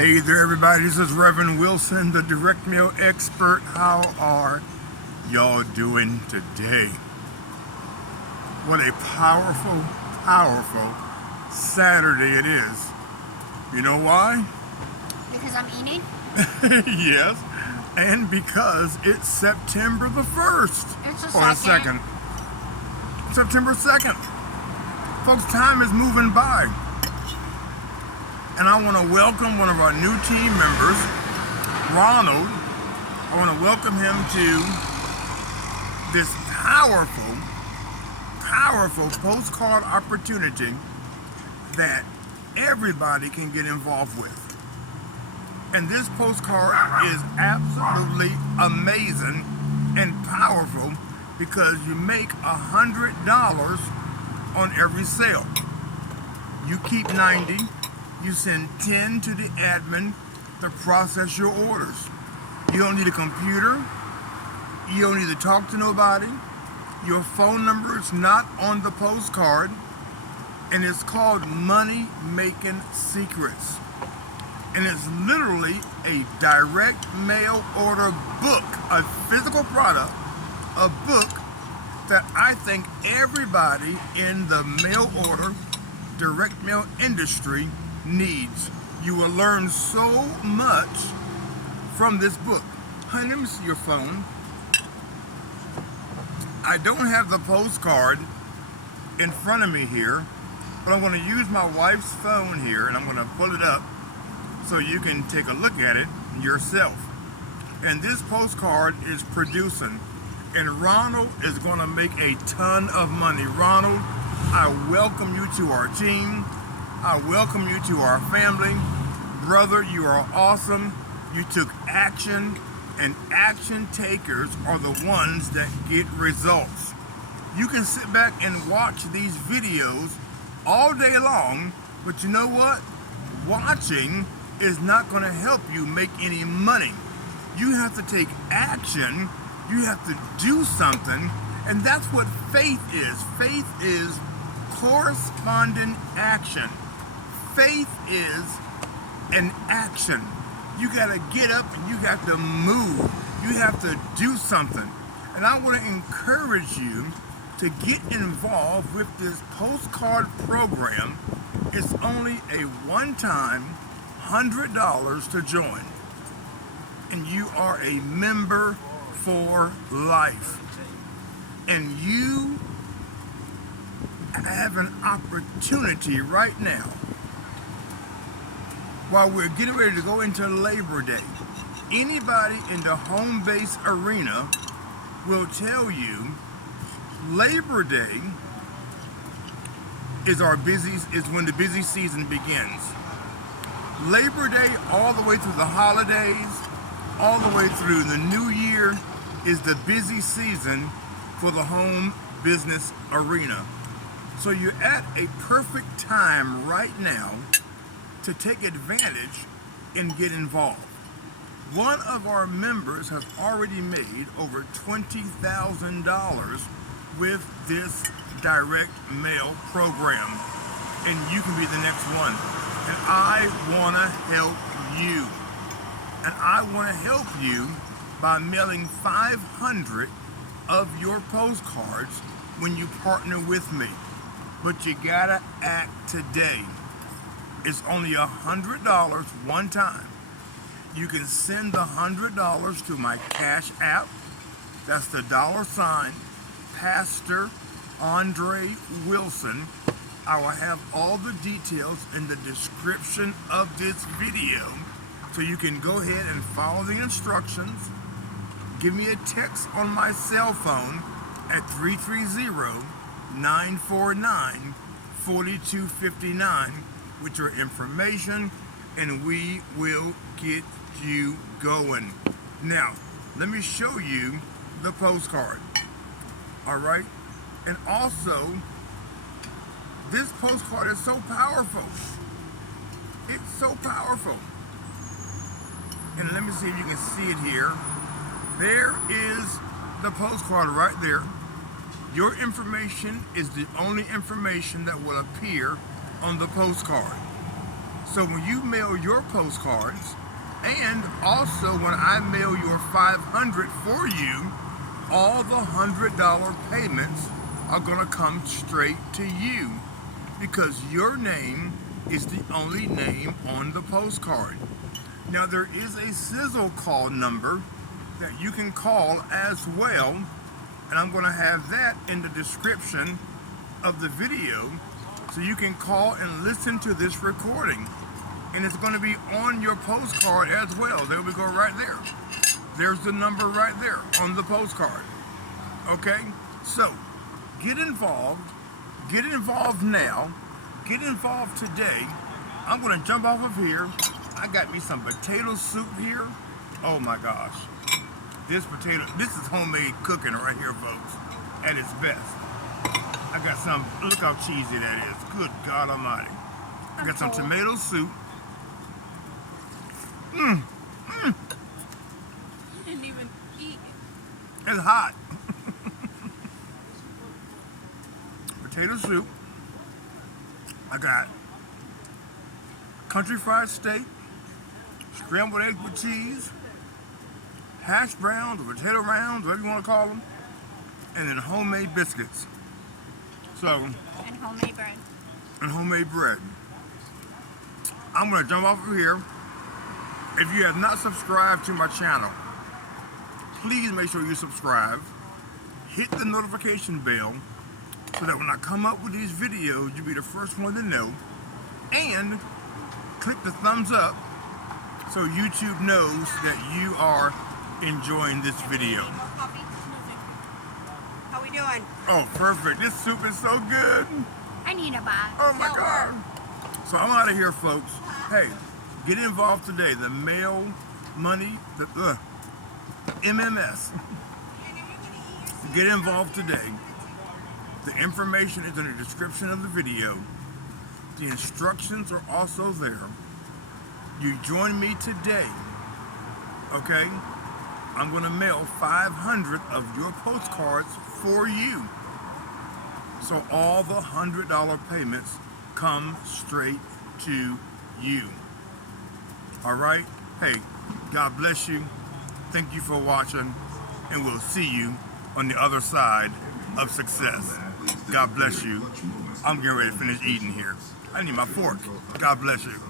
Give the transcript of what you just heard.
Hey there, everybody. This is Rev Andre Wilson, the direct mail expert. How are y'all doing today? What a powerful, powerful Saturday it is. You know why? Because I'm eating? Yes, and because it's September the 1st. It's or the 2nd. September 2nd. Folks, time is moving by. And I want to welcome one of our new team members, Ronald. I want to welcome him to this powerful, powerful postcard opportunity that everybody can get involved with. And this postcard is absolutely amazing and powerful because you make $100 on every sale. You keep 90. You send 10 to the admin to process your orders. You don't need a computer. You don't need to talk to nobody. Your phone number is not on the postcard. And it's called Money Making Secrets. And it's literally a direct mail order book, a physical product, a book that I think everybody in the mail order, direct mail industry needs. You will learn so much from this book. Honey, let me see your phone. I don't have the postcard in front of me here, but I'm going to use my wife's phone here and I'm going to pull it up so you can take a look at it yourself. And this postcard is producing, and Ronald is going to make a ton of money. Ronald, I welcome you to our team. I welcome you to our family. Brother, you are awesome. You took action, and action takers are the ones that get results. You can sit back and watch these videos all day long, but you know what? Watching is not going to help you make any money. You have to take action. You have to do something, and that's what faith is. Faith is corresponding action. Faith is an action. You got to get up and you got to move. You have to do something. And I want to encourage you to get involved with this postcard program. It's only a one-time $100 to join. And you are a member for life. And you have an opportunity right now, while we're getting ready to go into Labor Day. Anybody in the home base arena will tell you Labor Day is when the busy season begins. Labor Day all the way through the holidays, all the way through the new year is the busy season for the home business arena. So you're at a perfect time right now to take advantage and get involved. One of our members has already made over $20,000 with this direct mail program, and you can be the next one. And I want to help you. And I want to help you by mailing 500 of your postcards when you partner with me. But you gotta act today. It's only $100 one time. You can send the $100 to my Cash App. That's the $ Pastor Andre Wilson. I will have all the details in the description of this video, so you can go ahead and follow the instructions. Give me a text on my cell phone at 330-949-4259 with your information, and we will get you going. Now, let me show you the postcard. All right? And also, this postcard is so powerful. It's so powerful. And let me see if you can see it here. There is the postcard right there. Your information is the only information that will appear on the postcard. So when you mail your postcards, and also when I mail your 500 for you, all the $100 payments are gonna come straight to you because your name is the only name on the postcard. Now there is a sizzle call number that you can call as well, and I'm gonna have that in the description of the video so you can call and listen to this recording. And it's gonna be on your postcard as well. There we go right there. There's the number right there on the postcard. Okay? So, get involved now, get involved today. I'm gonna jump off of here. I got me some potato soup here. Oh my gosh. This is homemade cooking right here, folks, at its best. I got some, look how cheesy that is. Good God Almighty. I got some tomato soup. You didn't even eat. It's hot. Potato soup. I got country fried steak, scrambled eggs with cheese, hash browns or potato rounds, whatever you want to call them, and then homemade biscuits. So, And homemade bread. and homemade bread. I'm going to jump off of here. If you have not subscribed to my channel, please make sure you subscribe. Hit the notification bell so that when I come up with these videos, you'll be the first one to know. And click the thumbs up so YouTube knows that you are enjoying this video. How we doing? Oh, perfect. This soup is so good. I need a bite. Oh my God. So I'm out of here, folks. Hey, get involved today. The mail money, the MMS. Get involved today. The information is in the description of the video. The instructions are also there. You join me today, okay? I'm gonna mail 500 of your postcards for you. So all the $100 payments come straight to you. All right? Hey, God bless you. Thank you for watching, and we'll see you on the other side of success. God bless you. I'm getting ready to finish eating here. I need my fork. God bless you.